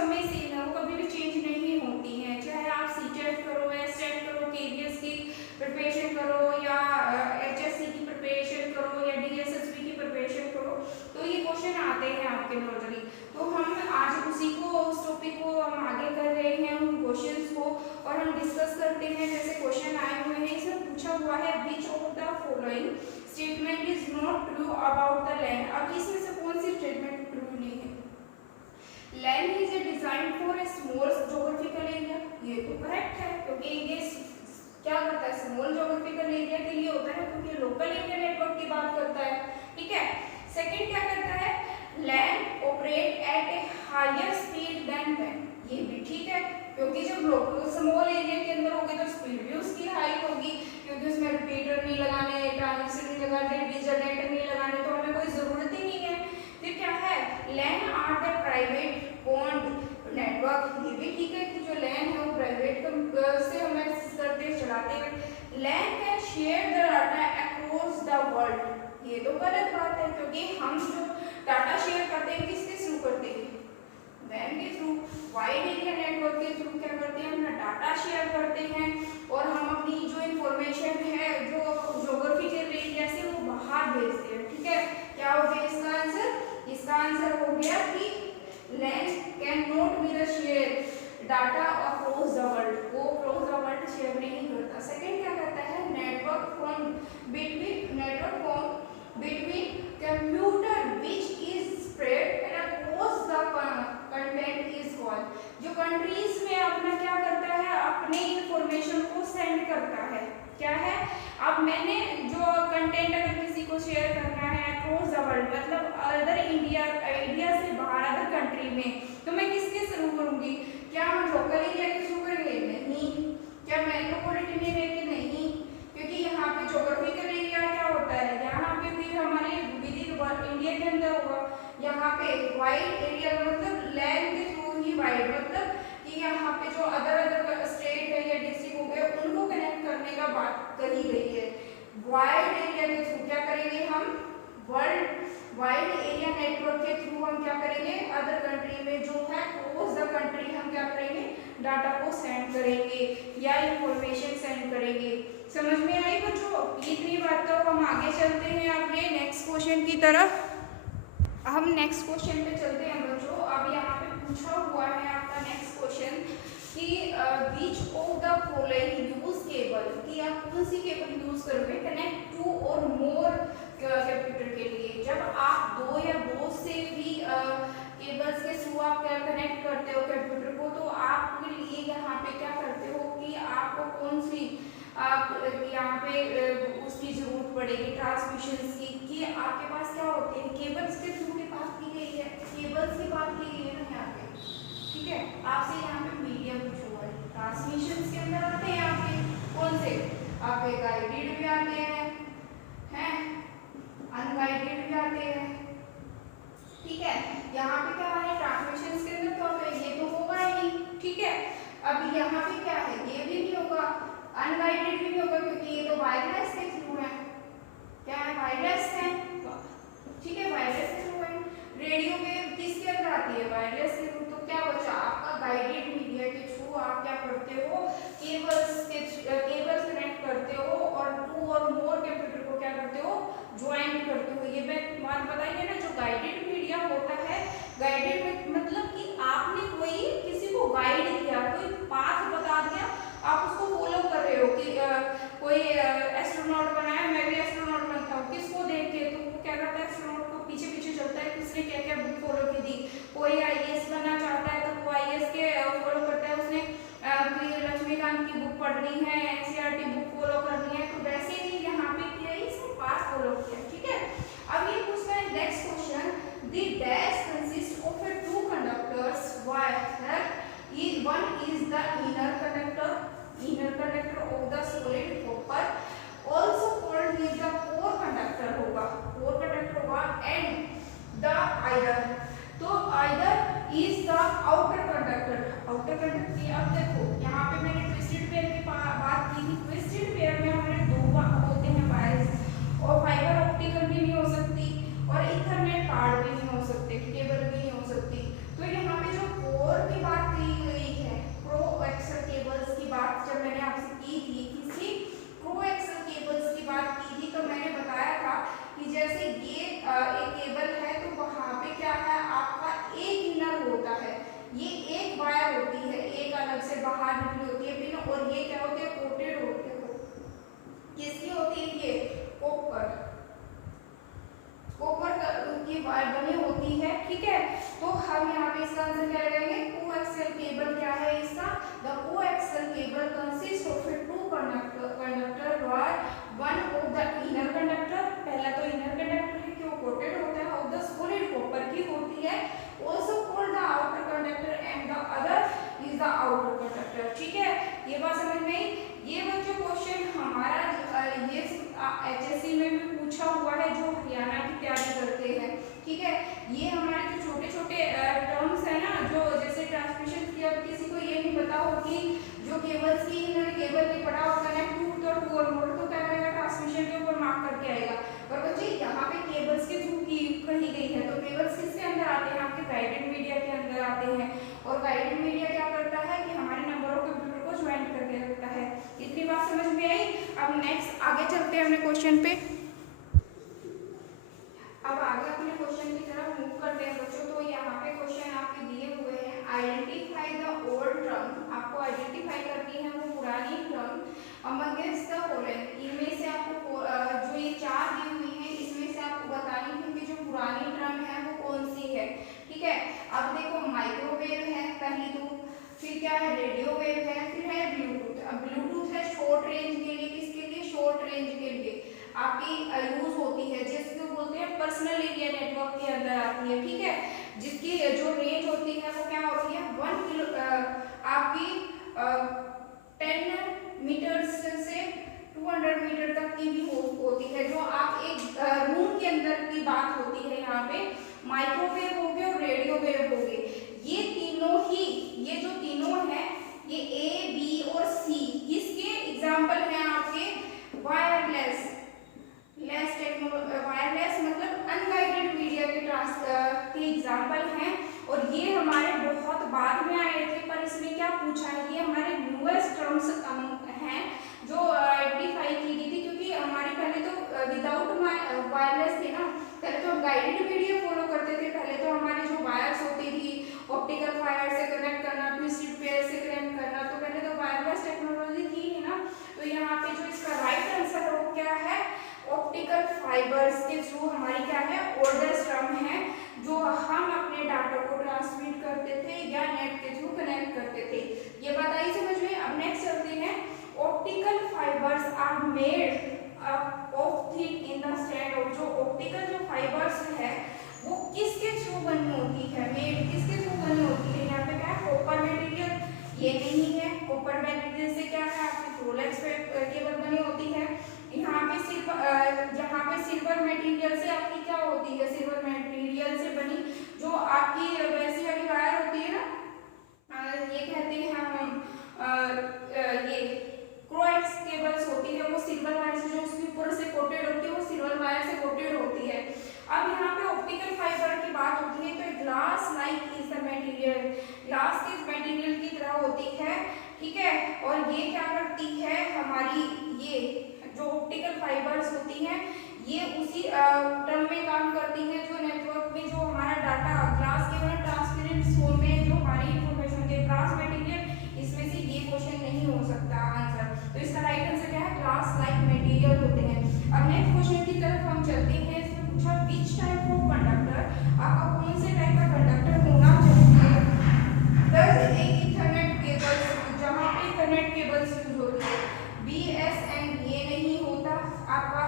समय सेम है, वो कभी भी चेंज नहीं होती हैं। चाहे आप सीटेट करो, एसटेट करो, केवीएस की प्रिपरेशन करो, या एचएससी की प्रिपरेशन करो, या डीएसएसबी की प्रिपरेशन करो, तो ये क्वेश्चन आते हैं आपके नॉर्मली। तो हम आज उसी को, उस टॉपिक को हम आगे कर रहे हैं, उन क्वेश्चंस को, और हम डिस्कस करते हैं। जैसे क्वेश्चन आए हुए हैं, इसमें पूछा हुआ है which of the following statement is not true about the land. अब इसमें से कौन सी स्टेटमेंट ट्रू नहीं है? Land is design for a small geographical area, ये तो करेक्ट है, क्योंकि ये क्या करता है, स्मॉल ज्योग्राफिकल एरिया के लिए होता है, क्योंकि लोकल एरिया नेटवर्क की बात करता है। ठीक है। सेकंड क्या करता है, LAN operate at a higher speed than वैन, ये भी ठीक है, क्योंकि जब स्मॉल एरिया के अंदर होगी तो स्पीड भी उसकी हाई होगी, क्योंकि उसमें रिपीटर नहीं लगाने, ट्रांजिस्टर नहीं लगाने, डिजोनेटर नहीं लगाने, तो हमें कोई जरूरत ही नहीं है। फिर क्या है, LAN are the private owned network, ये भी ठीक है कि जो लैंड है वो प्राइवेट से हम एक्सेस करते हैं, चलाते हैं। Land can share the data across the world, ये तो गलत बात है, क्योंकि हम जो डाटा शेयर करते हैं किसके थ्रू करते हैं, वैन के थ्रू, वाइड एरिया नेटवर्क के थ्रू क्या करते हैं, अपना डाटा शेयर करते हैं, और हम अपनी जो इंफॉर्मेशन है जो ज्योग्राफिकल एरिया से वो बाहर भेजते हैं। ठीक है, क्या हो गया इसका आंसर? इसका आंसर हो गया कि land can not be the share data across the world, वो अक्रॉस द वर्ल्ड शेयर नहीं करता। सेकंड क्या करता है, network from between computer which is spread across the content is called, जो कंट्रीज में अपना क्या करता है, अपने इंफॉर्मेशन को सेंड करता है। क्या है, अब मैंने जो कंटेंट अगर किसी को शेयर करना है अक्रॉस द वर्ल्ड, मतलब अदर इंडिया से बाहर अदर कंट्री में, तो मैं किसके थ्रू करूंगी? क्या हम लोकल एरिया के थ्रू करेंगे? नहीं। क्या मेट्रोपॉलिटन एरिया के? नहीं, क्योंकि यहाँ पे ज्योग्राफिकल एरिया क्या होता है, यहाँ पे फिर हमारे विद इन इंडिया के अंदर होगा। यहाँ पे वाइड एरिया मतलब लैंड के थ्रू ही वाइड, मतलब कि यहाँ पे जो अदर स्टेट है या डिस्ट्रिक्ट हो गए उनको कनेक्ट करने का बात कही गई है। वाइड एरिया के थ्रू क्या करेंगे हम, वर्ल्ड वाइड एरिया नेटवर्क के थ्रू हम क्या करेंगे, अदर कंट्री में जो है क्रॉस द कंट्री हम क्या करेंगे, डाटा को सेंड करेंगे या इंफॉर्मेशन सेंड करेंगे। समझ में आई बच्चों? इतनी बात तो हम आगे चलते हैं अपने नेक्स्ट क्वेश्चन की तरफ। हम नेक्स्ट क्वेश्चन पे चलते हैं बच्चों। अब यहाँ पे पूछा हुआ है आपका नेक्स्ट क्वेश्चन कि विच of the following use cable, कि आप कौन सी केबल यूज करोगे कनेक्ट टू और मोर कंप्यूटर के लिए। जब आप दो या दो से भी केबल्स के थ्रू आप कनेक्ट करते हो कंप्यूटर को, तो आपके लिए यहाँ पे क्या करते हो कि आपको कौन सी आप यहाँ पे उसकी जरूरत पड़ेगी, ट्रांसमिशन की, कि आपके पास क्या होते हैं, केबल्स के थ्रू की बात की गई है, केबल्स की बात की गई है ना यहाँ पे। ठीक है, आपसे यहाँ पे मीडियम पूछा हुआ है, ट्रांसमिशन के अंदर आते हैं आपके कौन से, आपके गाइडेड भी आते हैं अनगाइडेड भी आते हैं। ठीक है, यहाँ पे क्या है, ट्रांसमिशन के अंदर तो ये तो होगा ही नहीं। ठीक है, अब यहाँ पे क्या है, ये भी नहीं होगा, अनगाइडेड भी नहीं होगा, क्योंकि ये तो वायरलेस के थ्रू है। क्या है, वायरलेस है। ठीक है, वायरलेस के थ्रू है। रेडियो वेव किसके अंदर आती है, वायरलेस के थ्रू। तो क्या बचा आपका, गाइडेड मीडिया के थ्रू आप क्या करते हो, केबल्स कनेक्ट करते हो और टू और मोर कंप्यूटर को क्या करते हो, ज्वाइन करते हो। ये बात बताइए ना, जो गाइडेड मीडिया होता है, गाइडेड मतलब कि आपने कोई किसी को गाइड किया, कोई पाथ बता दिया, आप उसको फॉलो कर रहे हो कि कोई एस्ट्रोनॉट बनाया, मैं भी एस्ट्रोनॉट बनता हूँ, किसको देख के, तो वो क्या करता है, एस्ट्रोनॉट को पीछे पीछे चलता है, किसने क्या क्या बुक फॉलो की थी। कोई आईएएस बनना चाहता है तो वो आईएएस के फॉलो करता है, उसने लक्ष्मीकांत की बुक पढ़नी है, एनसीईआरटी बुक फॉलो करनी है, तो वैसे ही यहाँ पे क्या है, इसने पाथ फॉलो किया। ठीक है, अब ये पूछता है next question, the dash consist of A two conductors wire, one is the inner conductor of the solid copper, also called here the core conductor होगा, and the either, तो either is the outer conductor की। अब देखो यहाँ पे मैंने twisted pair की बात cable consists of a two conductor where one of the inner conductor, पहला तो inner conductor है कि वो coated होता है of the solid copper की होती है, also called the outer conductor and the other is the outer conductor। ठीक है, ये बात समझ में आई। ये बच्चों क्वेश्चन हमारा ये HSC में भी पूछा हुआ है जो हरियाणा की तैयारी करते हैं। ठीक है, ये हमारे जो छोटे छोटे टर्म्स है ना, जो जैसे ट्रांसमिशन की, अब किसी को ये नहीं पता हो कि जो केबल्स की, इन्होंने केबल नहीं पढ़ा हो, कनेक्ट टू तो टू और मोड तो क्या करेगा, ट्रांसमिशन के ऊपर मार्क करके आएगा। पर बच्चे यहाँ पे केबल्स के थ्रू की कही गई है, तो केबल्स किसके अंदर आते हैं, आपके गाइडेड मीडिया के अंदर आते हैं। और गाइडेड मीडिया क्या करता है कि हमारे नंबरों कंप्यूटर को ज्वाइन करके रखता है। इतनी बात समझ में आई। अब नेक्स्ट आगे चलते हैं अपने क्वेश्चन पे। अब आगे अपने क्वेश्चन की तरफ मूव करते हैं बच्चों। तो यहाँ पे क्वेश्चन आपके दिए हुए हैं, आइडेंटिफाई द ओल्ड टर्म। आपको आइडेंटिफाई करनी है वो पुरानी टर्म अमंगेस्ट द फॉलोइंग। इनमें से आपको जो ये चार दी हुई है, इसमें से आपको बतानी है कि जो पुरानी टर्म है वो कौन सी है। ठीक है, अब देखो माइक्रोवेव है पहली तो, फिर क्या है, रेडियो वेव है, फिर है ब्लूटूथ। अब ब्लूटूथ है शॉर्ट रेंज के लिए, किसके लिए, शॉर्ट रेंज के लिए आपकी यूज होती है, जिसको बोलते हैं पर्सनल एरिया नेटवर्क के अंदर आती है। ठीक है, जिसकी जो रेंज होती है वो क्या होती है, 1 किलो आपकी 10 मीटर से 200 मीटर तक की भी होती है। जो आप एक रूम के अंदर की बात होती है, यहाँ पे माइक्रोवेव हो गए और रेडियो वेव हो गए। ये तीनों ही, ये जो तीनों है, ये ए बी और सी किसके एग्जाम्पल हैं आपके, वायरलेस वायरलेस मतलब अनगाइडेड मीडिया के एग्जाम्पल हैं। और ये हमारे बहुत बाद में आए थे, पर इसमें क्या पूछा है, ये हमारे न्यूएस्ट टर्म्स हैं जो आइडेंटिफाई की गई थी। क्योंकि हमारी पहले तो विदाउट वायरलेस थे ना, पहले तो हम गाइडेड मीडिया फॉलो करते थे। पहले तो हमारी जो वायर्स होती थी, ऑप्टिकल फाइबर से कनेक्ट करना, ट्विस्टेड पेयर से कनेक्ट करना, तो पहले तो वायरलेस टेक्नोलॉजी थी ही ना। तो यहाँ पे जो इसका राइट आंसर है वो क्या है, ऑप्टिकल फाइबर्स के थ्रू हमारी क्या है, ओल्डेस्ट टर्म है, जो हम अपने डाटा को ट्रांसमिट करते थे या नेट के थ्रू कनेक्ट करते थे। ये बात आई समझ में। अब नेक्स्ट चलते हैं, optical fibres are made of thin in the stand of. जो ऑप्टिकल जो फाइबर्स है वो किसके थ्रू बनी होती है, मेड किसके थ्रू बनी होती है, यहाँ पे क्या है, कॉपर मटेरियल ये नहीं है। कॉपर मटेरियल से क्या है, आपकी रोलेक्स केबल बनी होती है। यहाँ पे सिल्वर मटेरियल से आपकी क्या होती है, सिल्वर मटेरियल से बनी जो आपकी वैसी वाली वायर होती है ना, ये कहते हैं हम ये कोएक्स केबल्स होती है, वो सिल्वर वायर से, जो उसके ऊपर से कोटेड होती है वो सिल्वर वायर से कोटेड होती है। अब यहाँ पे ऑप्टिकल फाइबर की बात होती है तो glass like is the material, glass के मटेरियल की तरह होती है। ठीक है, और ये क्या करती है, हमारी ये जो ऑप्टिकल फाइबर्स होती हैं ये उसी टर्म में काम करती है जो नेटवर्क में जो हमारा डाटा ग्लास के बना ट्रांसपेरेंट फोन में जो हमारी इंफॉर्मेशन के ग्लास मटेरियल, इसमें से ये क्वेश्चन नहीं हो सकता आंसर। तो इसका राइट आंसर क्या है, ग्लास लाइक मटेरियल होते हैं। अब नेक्स्ट क्वेश्चन की तरफ हम चलते हैं। इसमें पूछा विच टाइप ऑफ कंडक्टर, आपका कौन से टाइप का कंडक्टर होना चाहिए, दस एक इथरनेट केबल्स, जहाँ पे इथरनेट केबल्स यूज होती है। BSN ये नहीं होता, आपका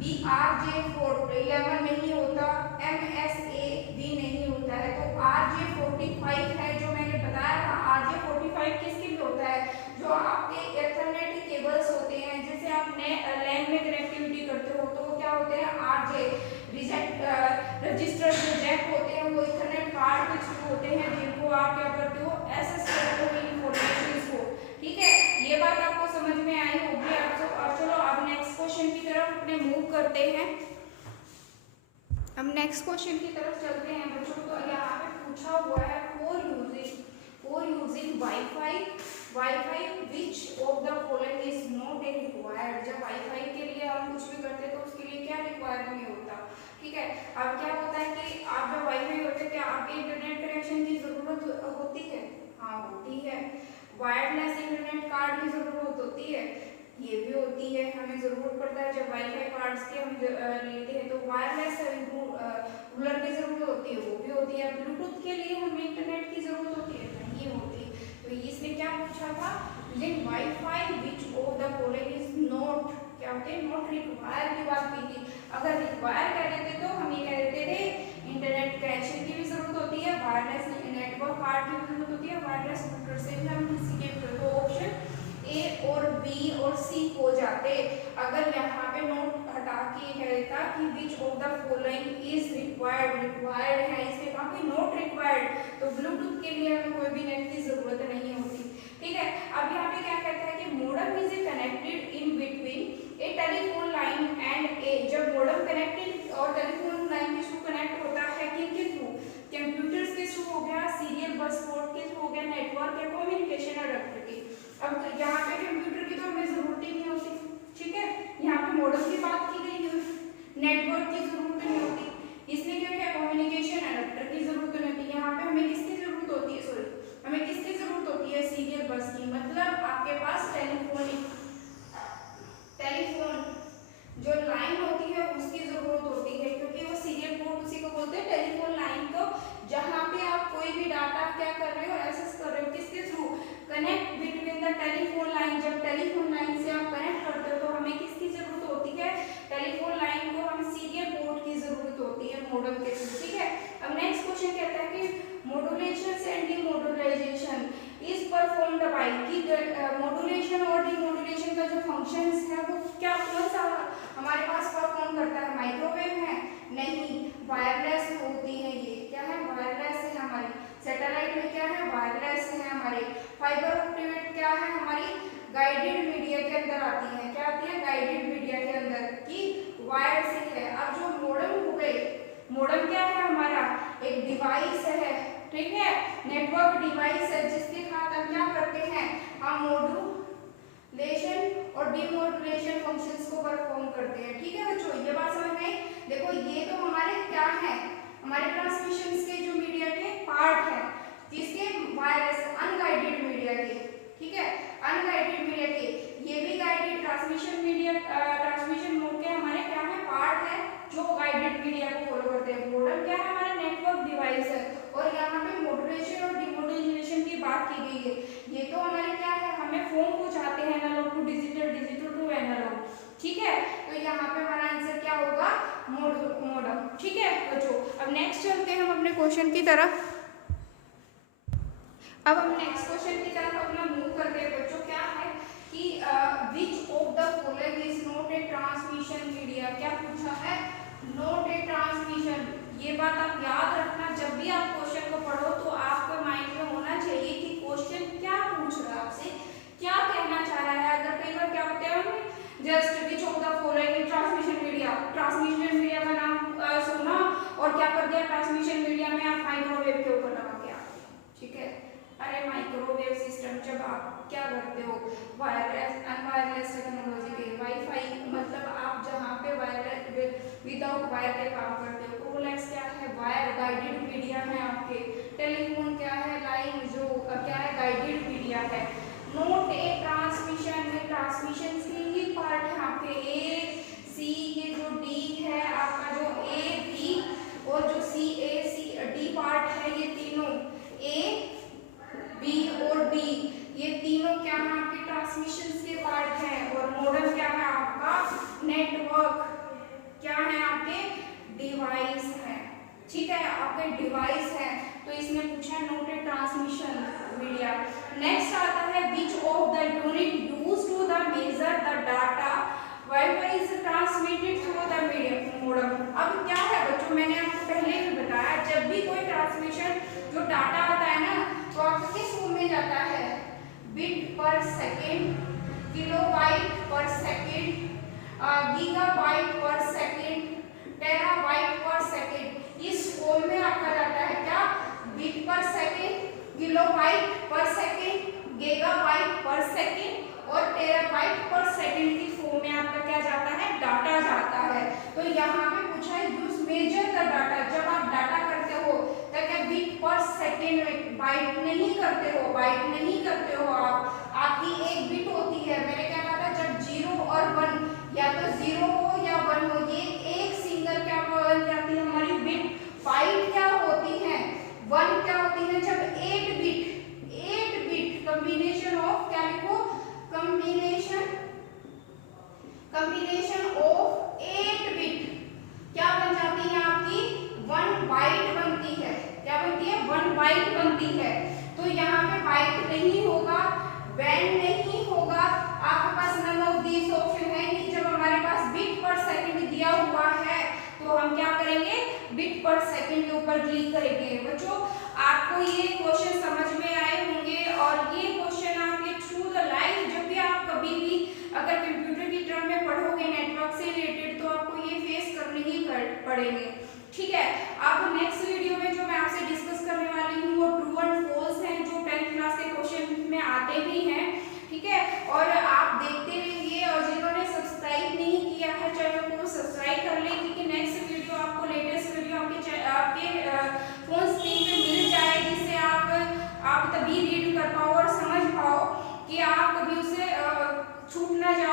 BRJ11 नहीं होता, MSA भी नहीं होता है। तो RJ45 है जो मैंने बताया था। RJ45 किसके लिए होता है, जो आपके एथरनेट केबल्स होते हैं, जैसे आप लैन में कनेक्टिविटी करते हो तो वो क्या होते हैं, RJ रजिस्टर जो जैक होते हैं वो इथरनेट कार्ड के थ्रू होते हैं, जिनको आप क्या करते हो, एक्सेस करते हो इंफॉर्मेशन को। ठीक है, ये बात आपको समझ में आई होगी। अब चलो अब नेक्स्ट क्वेश्चन की तरफ अपने मूव करते हैं। अब नेक्स्ट क्वेश्चन की तरफ चलते हैं बच्चों। तो यहाँ पे पूछा हुआ है for using wifi which of the following is not required. जब वाईफाई के लिए हम कुछ भी करते हैं तो उसके लिए क्या रिक्वायर्ड नहीं होता। ठीक है, अब क्या होता है कि आप जब वाईफाई होते हैं क्या आपके इंटरनेट कनेक्शन की जरूरत होती है, हाँ होती है। वायरलेस इंटरनेट कार्ड की जरूरत होती है, ये भी होती है, हमें जरूरत पड़ता है जब वाईफाई कार्ड्स की हम लेते हैं तो वायरलेस रूलर की जरूरत होती है, वो भी होती है। ब्लूटूथ के लिए हमें इंटरनेट की जरूरत होती है, नहीं होती। तो इसने क्या पूछा था, using wifi which of the following is not, क्या होते हैं, नॉट रिक्वायर की बात की थी। अगर रिक्वायर कह देते तो हम ये कह देते थे इंटरनेट कनेक्शन की भी जरूरत होती है, वायरलेस नेटवर्क कार्ड की भी जरूरत होती है, वायरलेस रूटर से भी हम किसी के, तो ऑप्शन ए और बी और सी हो जाते। अगर यहाँ पे नोट हटा के कह देता कि विच of the following is required, required है, इसमें कहा कि नॉट रिक्वायर्ड, तो ब्लूटूथ के लिए हमें कोई भी नेट की जरूरत नहीं होती। ठीक है, अब यहाँ पे क्या कहता है कि modem is connected in between a telephone line and a, जब मॉडम कनेक्टेड और टेलीफोन लाइन के थ्रू कनेक्ट होता है किनके थ्रू, कंप्यूटर्स के थ्रू हो गया, सीरियल बस पोर्ट के थ्रू हो गया, नेटवर्क या कम्युनिकेशन अडेप्टर की। अब यहाँ पे कंप्यूटर की तो हमें जरूरत ही नहीं होती, ठीक है, यहाँ पे मॉडम की बात की गई है, नेटवर्क की जरूरत नहीं होती, इसने क्या किया, कम्युनिकेशन अडेप्टर की जरूरत नहीं होती। यहाँ पे हमें किसकी जरूरत होती है, सॉरी हमें किसकी जरूरत होती है, सीरियल बस की। मतलब आपके पास टेलीफोन जो लाइन होती है उसकी जरूरत होती है, क्योंकि वो सीरियल पोर्ट उसी को बोलते हैं, टेलीफोन लाइन को, जहाँ पे आप कोई भी डाटा क्या कर रहे हो, एक्सेस कर रहे हो, किसके through, connect between the telephone line. जब टेलीफोन लाइन से आप कनेक्ट करते हो तो हमें किसकी जरूरत होती है, टेलीफोन लाइन को हम सीरियल पोर्ट की जरूरत होती है मॉडम के थ्रू। ठीक है, अब नेक्स्ट क्वेश्चन कहता है कि modulation and demodulization is performed by, कि मॉड्यूलेशन और डीमॉड्यूलेशन का जो फंक्शंस है वो क्या, कौन सा हमारे पास परफॉर्म करता है, माइक्रोवेव है, नहीं, वायरलेस होती है, ये क्या है, वायरलेस है हमारी, सैटेलाइट में क्या है, वायरलेस है हमारे, फाइबर ऑप्टिक क्या है हमारी, गाइडेड मीडिया के अंदर आती है, क्या आती है, गाइडेड मीडिया के अंदर की, वायर से है। अब जो मॉडम हो गए, मॉडम क्या है हमारा, एक डिवाइस है, ठीक है, नेटवर्क डिवाइस है, जिसके साथ हम क्या करते हैं, हम मॉड्यूलेशन और डीमॉड्यूलेशन फंक्शंस को परफॉर्म करते हैं। ठीक है बच्चों, ये बात समझ में आई। देखो ये तो हमारे क्या है, हमारे ट्रांसमिशन के जो मीडिया के पार्ट है, जिसके वायरलेस अनगाइडेड मीडिया के, ठीक है, अनगाइडेड मीडिया के, ये भी guided transmission media, transmission mode के हमारे क्या है, पार्ट है जो गाइडेड मीडिया को फॉलो करते हैं। मॉडम क्या है, हमारा नेटवर्क डिवाइस है, और यहाँ पे मॉड्यूलेशन और डीमॉड्यूलेशन की बात की गई है। ये तो हमारे क्या है, हमें फॉर्म पहुंचाते हैं analogue to digital, digital to analogue. ठीक है, तो यहाँ पे हमारा आंसर क्या होगा, मॉडम। ठीक है बच्चों, अब नेक्स्ट चलते हैं हम अपने क्वेश्चन की तरफ। अब हम नेक्स्ट क्वेश्चन की तरफ अपना मूव करते हैं बच्चों। क्या है कि विच of the following is not a transmission media, क्या पूछा है, नॉट ए ट्रांसमिशन। ये बात आप याद रखना, जब भी आप क्वेश्चन को पढ़ो तो आपके माइंड में होना चाहिए कि क्वेश्चन क्या पूछ रहा है, आपसे क्या कहना चाह रहा है। अगर कई बार क्या होता है, just which of the following transmission media, transmission media का नाम सुना और क्या कर दिया, ट्रांसमिशन मीडिया में आप माइक्रोवेव के ऊपर लगा के आते हैं। ठीक है, अरे माइक्रोवेव सिस्टम जब आप क्या करते हो, वायरलेस अनवायरलेस टेक्नोलॉजी के, वाईफाई, मतलब आप जहाँ पे वायरलेस विदाउट वायर के काम करते हो। कोलेक्स क्या है, वायर गाइडेड मीडिया है आपके, टेलीफोन क्या है, लाइन जो क्या है, गाइडेड मीडिया है। नोट ए ट्रांसमिशन में ट्रांसमिशन के ही पार्ट है आपके, ए सी, ये जो डी है आपका, जो ए बी और जो सी, ए सी डी पार्ट है, ये तीनों ए बी और डी, ये तीनों क्या है आपके ट्रांसमिशन के पार्ट हैं। और मॉडम क्या है आपका, नेटवर्क क्या है आपके, डिवाइस है। ठीक है, आपके डिवाइस है, तो इसने पूछा note a transmission media. Next आता है which of the unit used to the measure the data WiFi is transmitted through the medium modem. अब क्या है बच्चों, मैंने आपको पहले भी बताया, जब भी कोई ट्रांसमिशन जो डाटा आता है ना, तो आपको किस फॉर्म में जाता है, बिट पर सेकेंड, किलोबाइट पर सेकेंड, गीगाबाइट पर सेकेंड, टेराबाइट पर सेकेंड, इस फॉर्म में आपका जाता है क्या, बिट पर सेकेंड, किलोबाइट पर सेकेंड, गीगाबाइट पर सेकेंड और टेराबाइट पर सेकेंड की फॉर्म में आपका क्या जाता है, डाटा जाता है। तो यहाँ पे पूछा है यूज मेजर द डाटा, जब आप डाटा करते हो तो क्या बिट पर सेकेंड में, बाइट नहीं करते हो, बाइट नहीं करते हो आप, आपकी एक बिट होती है। मैंने क्या कहा था, जब 0 और 1, या तो 0 हो या 1 हो, ये एक सिंगल क्या बन जाती है हमारी बिट। बाइट क्या होती है, 1 क्या होती है, जब 8 बिट कॉम्बिनेशन ऑफ क्या लिखो, कॉम्बिनेशन ऑफ 8 बिट क्या बन जाती है आपकी 1 बाइट बनती है। क्या बनती है 1 बाइट बनती है। तो यहाँ पे बाइट नहीं होगा, बैंड नहीं होगा, आपके पास नन ऑफ दीस ऑप्शन है नहीं। जब हमारे पास बिट पर सेकंड दिया हुआ है तो हम क्या करेंगे बिट पर सेकंड के ऊपर क्लिक करेंगे। बच्चों आपको ये क्वेश्चन समझ में आए होंगे और ये क्वेश्चन आपके थ्रू द लाइफ जब भी आप कभी भी अगर कंप्यूटर की टर्म में पढ़ोगे नेटवर्क से रिलेटेड तो आपको ये फेस करने ही पड़ेंगे। ठीक है, अब नेक्स्ट वीडियो में जो मैं आपसे डिस्कस करने वाली हूँ वो ट्रू एंड फॉल्स हैं जो 10th क्लास के क्वेश्चन में आते भी हैं। ठीक है, और आप देखते रहिए और जिन्होंने सब्सक्राइब नहीं किया है चैनल को सब्सक्राइब कर लें क्योंकि नेक्स्ट वीडियो आपको लेटेस्ट वीडियो आपके फोन स्क्रीन पे मिल जाए जिससे आप तभी रीड कर पाओ और समझ पाओ कि आप कभी उसे छूट ना जाए।